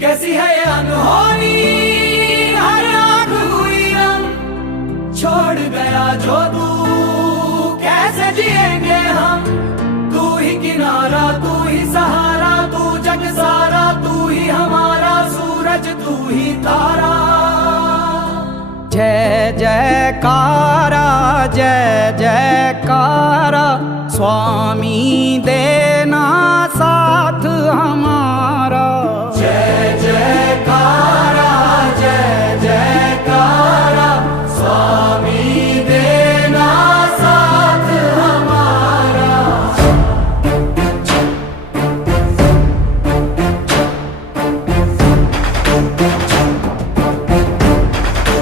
कैसी है ये अनहोनी, हर आंख हुई नम, छोड़ गया जो तू कैसे जिएंगे हम। तू ही किनारा, तू ही सहारा, तू जग सारा, तू ही हमारा सूरज, तू ही तारा। जय जयकारा, जय जयकारा, स्वामी देना साथ हम